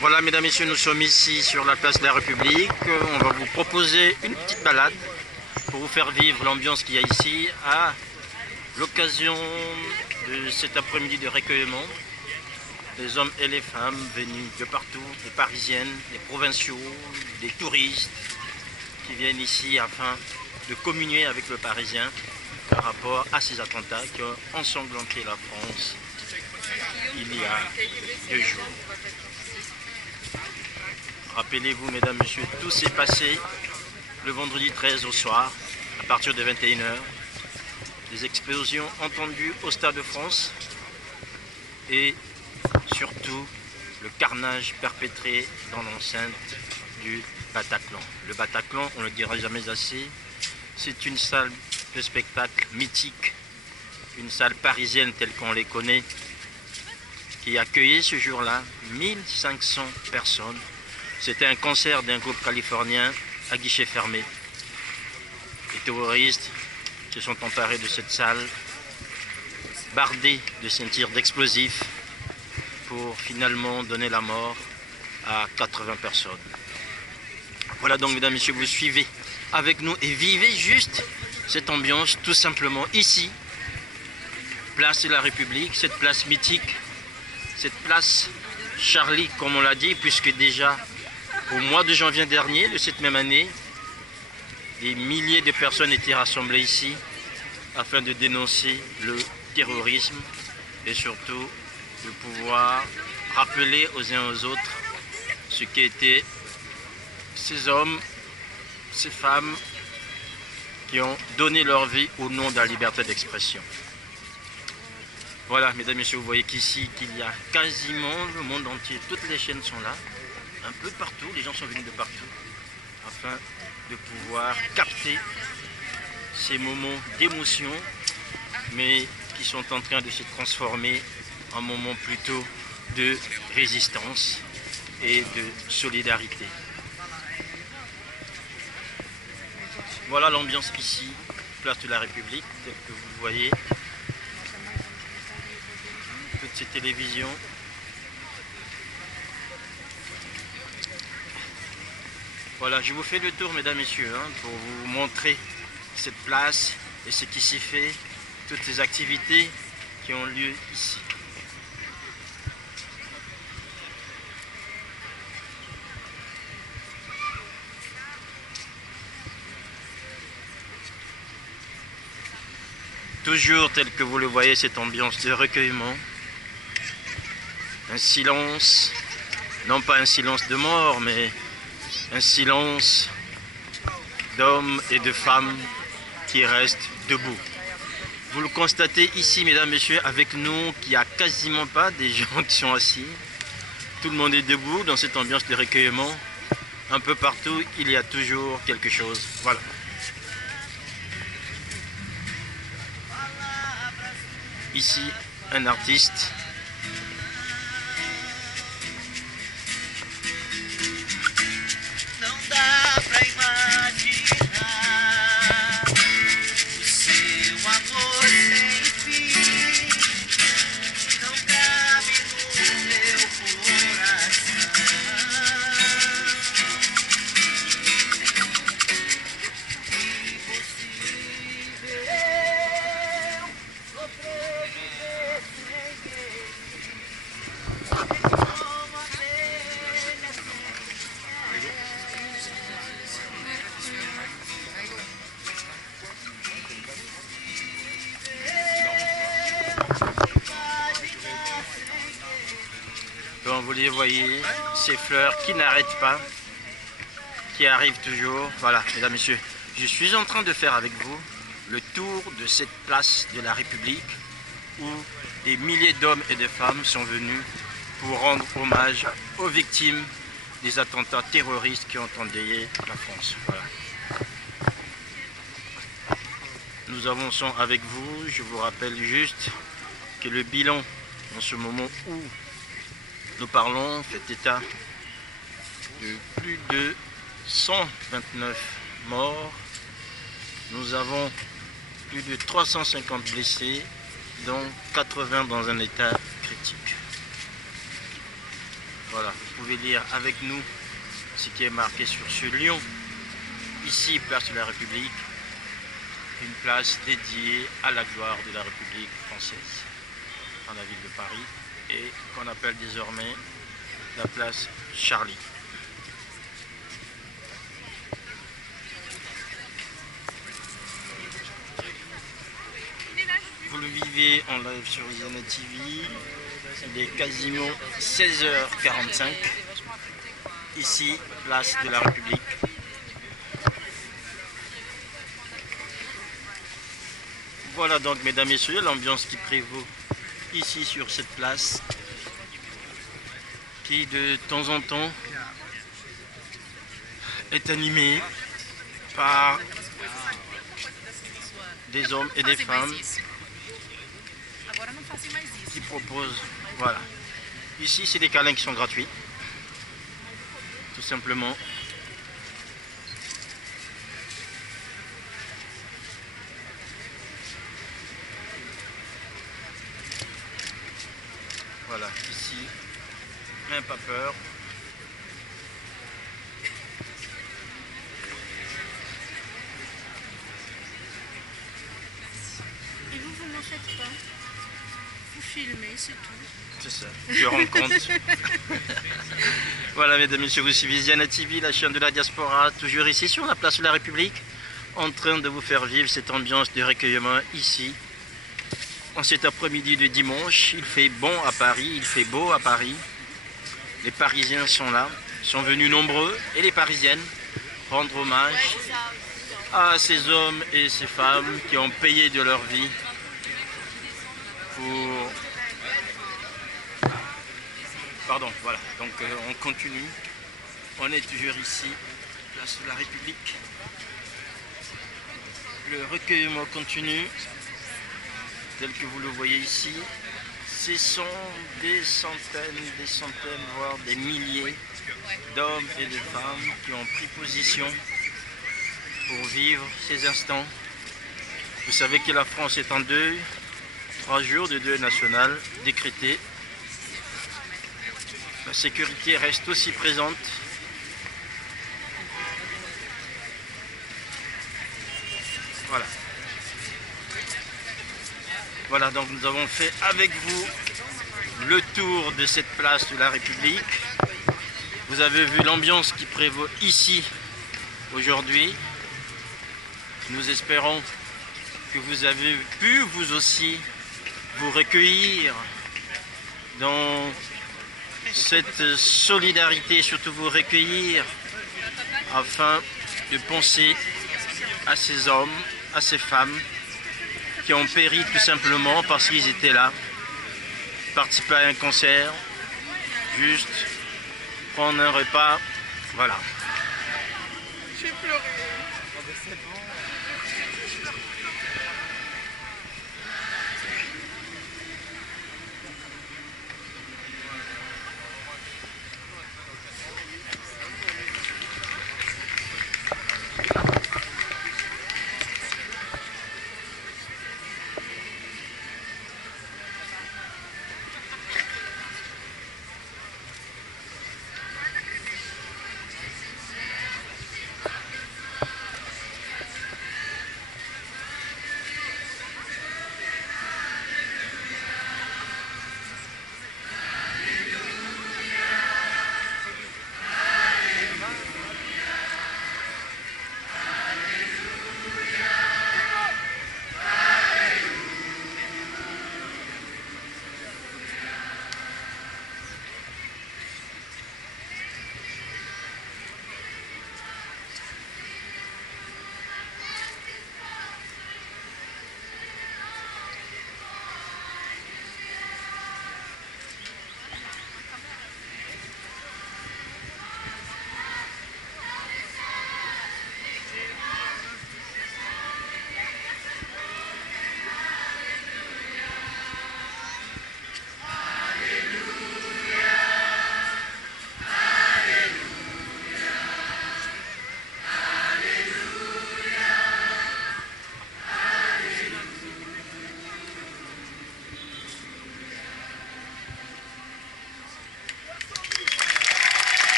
Voilà, mesdames, messieurs, nous sommes ici sur la place de la République. On va vous proposer une petite balade pour vous faire vivre l'ambiance qu'il y a ici à l'occasion de cet après-midi de recueillement. Les hommes et les femmes venus de partout, des Parisiennes, des provinciaux, des touristes qui viennent ici afin de communier avec le Parisien par rapport à ces attentats qui ont ensanglanté la France il y a 2 jours. Rappelez-vous, mesdames, messieurs, tout s'est passé le vendredi 13 au soir, à partir de 21 h. Des explosions entendues au Stade de France et surtout le carnage perpétré dans l'enceinte du Bataclan. Le Bataclan, on ne le dira jamais assez, c'est une salle de spectacle mythique, une salle parisienne telle qu'on les connaît, qui accueillait ce jour-là 1500 personnes. C'était un concert d'un groupe californien à guichet fermé. Les terroristes se sont emparés de cette salle, bardés de ceintures d'explosifs, pour finalement donner la mort à 80 personnes. Voilà donc, mesdames, messieurs, vous suivez avec nous et vivez juste cette ambiance tout simplement ici, place de la République, cette place mythique, cette place Charlie, comme on l'a dit, puisque déjà au mois de janvier dernier de cette même année, des milliers de personnes étaient rassemblées ici afin de dénoncer le terrorisme et surtout de pouvoir rappeler aux uns aux autres ce qu'étaient ces hommes, ces femmes qui ont donné leur vie au nom de la liberté d'expression. Voilà, mesdames et messieurs, vous voyez qu'ici, qu'il y a quasiment le monde entier, toutes les chaînes sont là, un peu partout, les gens sont venus de partout, afin de pouvoir capter ces moments d'émotion, mais qui sont en train de se transformer en moments plutôt de résistance et de solidarité. Voilà l'ambiance ici, place de la République, telle que vous voyez. Toutes ces télévisions. Voilà, je vous fais le tour, mesdames, messieurs, pour vous montrer cette place et ce qui s'y fait, toutes les activités qui ont lieu ici. Toujours tel que vous le voyez, cette ambiance de recueillement. Un silence, non pas un silence de mort, mais un silence d'hommes et de femmes qui restent debout. Vous le constatez ici, mesdames, messieurs, avec nous, qu'il n'y a quasiment pas des gens qui sont assis. Tout le monde est debout dans cette ambiance de recueillement. Un peu partout, il y a toujours quelque chose. Voilà. Ici, un artiste. Comme vous les voyez, ces fleurs qui n'arrêtent pas, qui arrivent toujours. Voilà, mesdames, messieurs, je suis en train de faire avec vous le tour de cette place de la République où des milliers d'hommes et de femmes sont venus pour rendre hommage aux victimes des attentats terroristes qui ont endeuillé la France. Voilà. Nous avançons avec vous. Je vous rappelle juste que le bilan en ce moment où nous parlons fait état de plus de 129 morts. Nous avons plus de 350 blessés, dont 80 dans un état critique. Voilà, vous pouvez lire avec nous ce qui est marqué sur ce lion. Ici, place de la République, une place dédiée à la gloire de la République française dans la ville de Paris et qu'on appelle désormais la place Charlie. Vous le vivez en live sur Louisiana TV. Il est quasiment 16h45. Ici, place de la République. Voilà donc, mesdames et messieurs, l'ambiance qui prévaut ici sur cette place, qui de temps en temps est animée par des hommes et des femmes qui proposent, voilà. Ici, c'est des câlins qui sont gratuits, tout simplement. Voilà, ici, même pas peur. Et vous n'en faites pas. Vous filmez, c'est tout. C'est ça, je rends compte. Voilà, mesdames et messieurs, vous suivez Louisiana TV, la chaîne de la diaspora, toujours ici sur la place de la République, en train de vous faire vivre cette ambiance de recueillement ici. En cet après-midi de dimanche, il fait bon à Paris, il fait beau à Paris. Les Parisiens sont là, sont venus nombreux, et les Parisiennes, rendre hommage à ces hommes et ces femmes qui ont payé de leur vie pour... Pardon, voilà, donc on continue. On est toujours ici, place de la République. Le recueillement continue, tel que vous le voyez ici. Ce sont des centaines, voire des milliers d'hommes et de femmes qui ont pris position pour vivre ces instants. Vous savez que la France est en deuil, 3 jours de deuil national décrétés. La sécurité reste aussi présente. Voilà. Voilà, donc nous avons fait avec vous le tour de cette place de la République. Vous avez vu l'ambiance qui prévaut ici aujourd'hui. Nous espérons que vous avez pu vous aussi vous recueillir dans cette solidarité, surtout vous recueillir afin de penser à ces hommes, à ces femmes qui ont péri tout simplement parce qu'ils étaient là, participer à un concert, juste prendre un repas, voilà. J'ai pleuré.